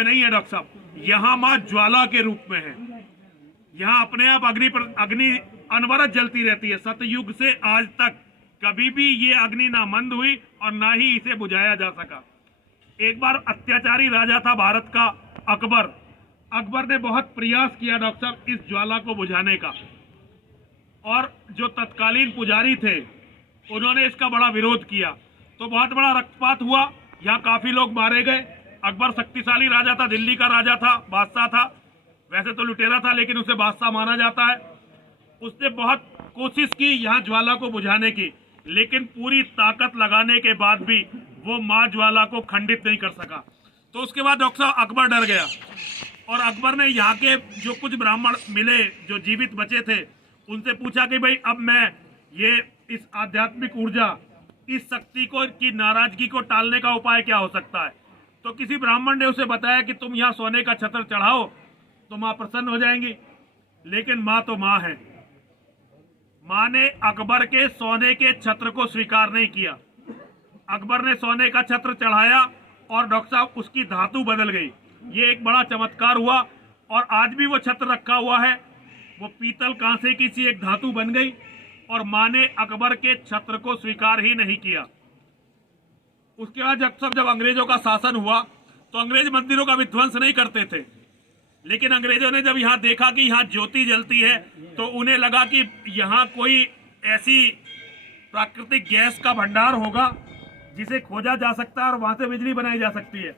में नहीं है डॉक्टर साहब, यहाँ माँ ज्वाला के रूप में है। यहाँ अपने आप अग्नि अनवरत जलती रहती है। सतयुग से आज तक कभी भी ये अग्नि ना मंद हुई और ना ही इसे बुझाया जा सका। एक बार अत्याचारी राजा था भारत का अकबर। अकबर ने बहुत प्रयास किया डॉक्टर साहब इस ज्वाला को बुझाने का, और जो तत्कालीन पुजारी थे उन्होंने इसका बड़ा विरोध किया, तो बहुत बड़ा रक्तपात हुआ। यहाँ काफी लोग मारे गए। अकबर शक्तिशाली राजा था, दिल्ली का राजा था, बादशाह था, वैसे तो लुटेरा था लेकिन उसे बादशाह माना जाता है। उसने बहुत कोशिश की यहाँ ज्वाला को बुझाने की, लेकिन पूरी ताकत लगाने के बाद भी वो माँ ज्वाला को खंडित नहीं कर सका। तो उसके बाद डॉक्टर साहब अकबर डर गया, और अकबर ने यहाँ के जो कुछ ब्राह्मण मिले जो जीवित बचे थे उनसे पूछा कि भाई अब मैं ये इस आध्यात्मिक ऊर्जा, इस शक्ति को की नाराजगी को टालने का उपाय क्या हो सकता है। तो किसी ब्राह्मण ने उसे बताया कि तुम यहाँ सोने का छत्र चढ़ाओ तो माँ प्रसन्न हो जाएंगी। लेकिन माँ तो माँ है। माँ ने अकबर के सोने के छत्र को स्वीकार नहीं किया। अकबर ने सोने का छत्र चढ़ाया और डॉक्टर साहब उसकी धातु बदल गई। ये एक बड़ा चमत्कार हुआ, और आज भी वो छत्र रखा हुआ है। वो पीतल कांसे की सी एक धातु बन गई, और माँ ने अकबर के छत्र को स्वीकार ही नहीं किया। उसके बाद जब अंग्रेजों का शासन हुआ तो अंग्रेज मंदिरों का विध्वंस नहीं करते थे, लेकिन अंग्रेजों ने जब यहाँ देखा कि यहाँ ज्योति जलती है तो उन्हें लगा कि यहाँ कोई ऐसी प्राकृतिक गैस का भंडार होगा जिसे खोजा जा सकता है और वहां से बिजली बनाई जा सकती है।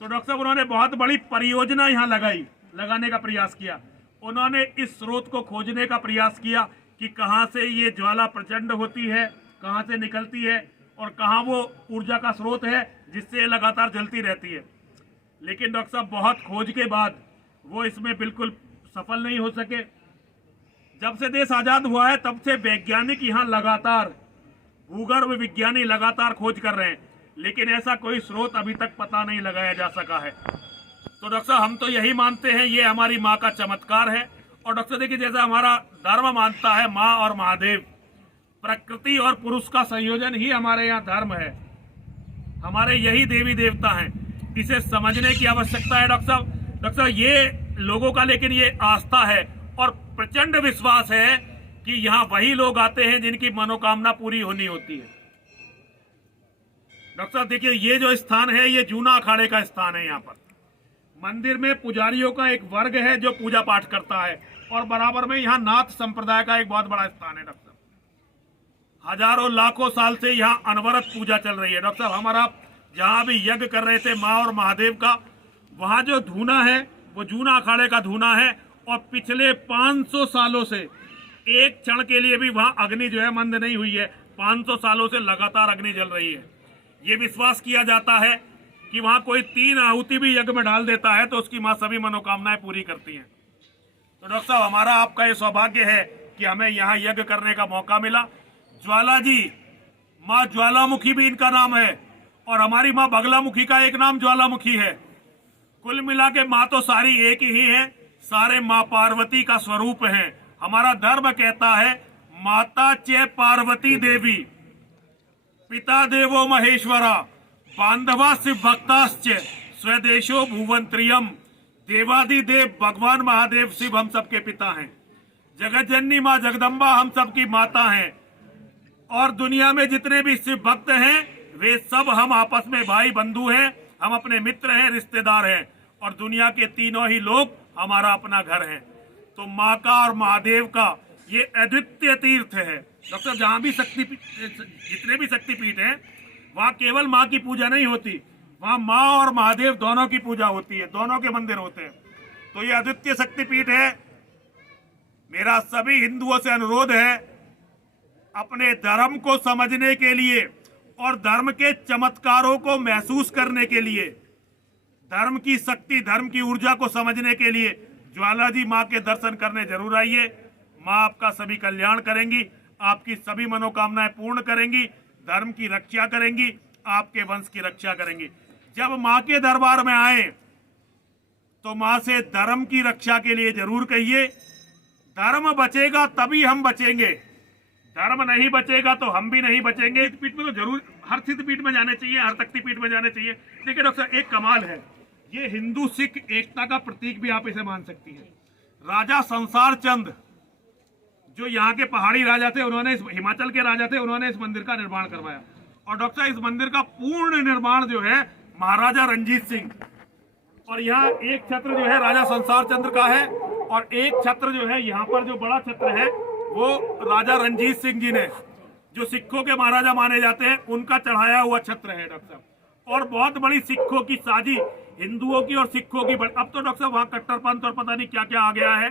तो डॉक्टर साहब उन्होंने बहुत बड़ी परियोजना यहाँ लगाने का प्रयास किया। उन्होंने इस स्रोत को खोजने का प्रयास किया कि कहाँ से ये ज्वाला प्रचंड होती है, कहाँ से निकलती है, और कहाँ वो ऊर्जा का स्रोत है जिससे ये लगातार जलती रहती है। लेकिन डॉक्टर साहब बहुत खोज के बाद वो इसमें बिल्कुल सफल नहीं हो सके। जब से देश आजाद हुआ है तब से वैज्ञानिक यहाँ लगातार, भूगर्भ विज्ञानी लगातार खोज कर रहे हैं, लेकिन ऐसा कोई स्रोत अभी तक पता नहीं लगाया जा सका है। तो डॉक्टर साहब हम तो यही मानते हैं ये हमारी माँ का चमत्कार है। और डॉक्टर देखिए, जैसा हमारा धर्म मानता है माँ और महादेव, प्रकृति और पुरुष का संयोजन ही हमारे यहाँ धर्म है। हमारे यही देवी देवता हैं। इसे समझने की आवश्यकता है डॉक्टर साहब। डॉक्टर साहब ये लोगों का लेकिन ये आस्था है और प्रचंड विश्वास है कि यहाँ वही लोग आते हैं जिनकी मनोकामना पूरी होनी होती है। डॉक्टर साहब देखिए, ये जो स्थान है ये जूना अखाड़े का स्थान है। यहाँ पर मंदिर में पुजारियों का एक वर्ग है जो पूजा पाठ करता है, और बराबर में यहाँ नाथ संप्रदाय का एक बहुत बड़ा स्थान है। डॉक्टर साहब हजारों लाखों साल से यहाँ अनवरत पूजा चल रही है। डॉक्टर साहब हमारा जहाँ भी यज्ञ कर रहे थे माँ और महादेव का, वहाँ जो धूना है वो जूना अखाड़े का धूना है, और पिछले 500 सालों से एक क्षण के लिए भी वहाँ अग्नि जो है मंद नहीं हुई है। 500 सालों से लगातार अग्नि जल रही है। ये विश्वास किया जाता है कि वहाँ कोई 3 आहुति भी यज्ञ में डाल देता है तो उसकी माँ सभी मनोकामनाएं पूरी करती हैं। तो डॉक्टर साहब हमारा आपका ये सौभाग्य है कि हमें यहाँ यज्ञ करने का मौका मिला। ज्वाला जी, माँ ज्वालामुखी भी इनका नाम है, और हमारी माँ बगलामुखी का एक नाम ज्वालामुखी है। कुल मिला के माँ तो सारी एक ही है, सारे माँ पार्वती का स्वरूप है। हमारा धर्म कहता है माता चे पार्वती देवी, पिता देवो महेश्वरा, बांधवा शिव भक्ताश्च, स्वदेशो भुवंत्रियम। देवादिदेव भगवान महादेव शिव हम सबके पिता हैं। जगत जननी माँ जगदम्बा हम सबकी माता हैं, और दुनिया में जितने भी शिव भक्त हैं वे सब हम आपस में भाई बंधु हैं, हम अपने मित्र हैं, रिश्तेदार हैं, और दुनिया के तीनों ही लोग हमारा अपना घर है। तो माँ का और महादेव का ये अद्वितीय तीर्थ है। डॉक्टर जहाँ भी जितने भी शक्तिपीठ हैं वहाँ केवल माँ की पूजा नहीं होती, वहाँ माँ और महादेव दोनों की पूजा होती है, दोनों के मंदिर होते हैं। तो ये अद्वितीय शक्तिपीठ है। मेरा सभी हिंदुओं से अनुरोध है, अपने धर्म को समझने के लिए और धर्म के चमत्कारों को महसूस करने के लिए, धर्म की शक्ति, धर्म की ऊर्जा को समझने के लिए ज्वाला जी माँ के दर्शन करने जरूर आइए। माँ आपका सभी कल्याण करेंगी, आपकी सभी मनोकामनाएं पूर्ण करेंगी, धर्म की रक्षा करेंगी, आपके वंश की रक्षा करेंगी। जब माँ के दरबार में आए तो माँ से धर्म की रक्षा के लिए जरूर कहिए। धर्म बचेगा तभी हम बचेंगे, धर्म नहीं बचेगा तो हम भी नहीं बचेंगे। पीठ में तो जरूर हर सिद्ध पीठ में जाने चाहिए, हर शक्ति पीठ में जाने चाहिए। देखिए डॉक्टर एक कमाल है, ये हिंदू सिख एकता का प्रतीक भी आप इसे मान सकती है। राजा संसार चंद जो यहाँ के पहाड़ी राजा थे, उन्होंने हिमाचल के राजा थे, उन्होंने इस मंदिर का निर्माण करवाया। और डॉक्टर साहब, इस मंदिर का पूर्ण निर्माण जो है महाराजा रणजीत सिंह, और यहाँ एक छत्र जो है राजा संसार चंद्र का है, और एक छत्र जो है यहाँ पर जो बड़ा छत्र है वो राजा रणजीत सिंह जी ने, जो सिखों के महाराजा माने जाते हैं, उनका चढ़ाया हुआ छत्र है डॉक्टर साहब। और बहुत बड़ी सिखों की साजिश, हिंदुओं की और सिखों की, अब तो डॉक्टर साहब वहाँ कट्टरपंथ और पता नहीं क्या क्या आ गया है,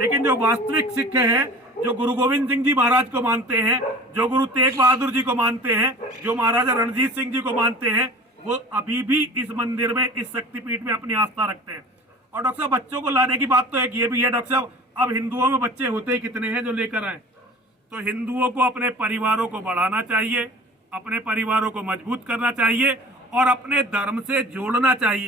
लेकिन जो वास्तविक सिख हैं, जो गुरु गोविंद सिंह जी महाराज को मानते हैं, जो गुरु तेग बहादुर जी को मानते हैं, जो महाराजा रणजीत सिंह जी को मानते हैं, वो अभी भी इस मंदिर में, इस शक्तिपीठ में अपनी आस्था रखते हैं। और डॉक्टर साहब, बच्चों को लाने की बात तो एक ये भी है डॉक्टर साहब, अब हिंदुओं में बच्चे होते ही कितने हैं जो लेकर आए। तो हिंदुओं को अपने परिवारों को बढ़ाना चाहिए, अपने परिवारों को मजबूत करना चाहिए और अपने धर्म से जोड़ना चाहिए।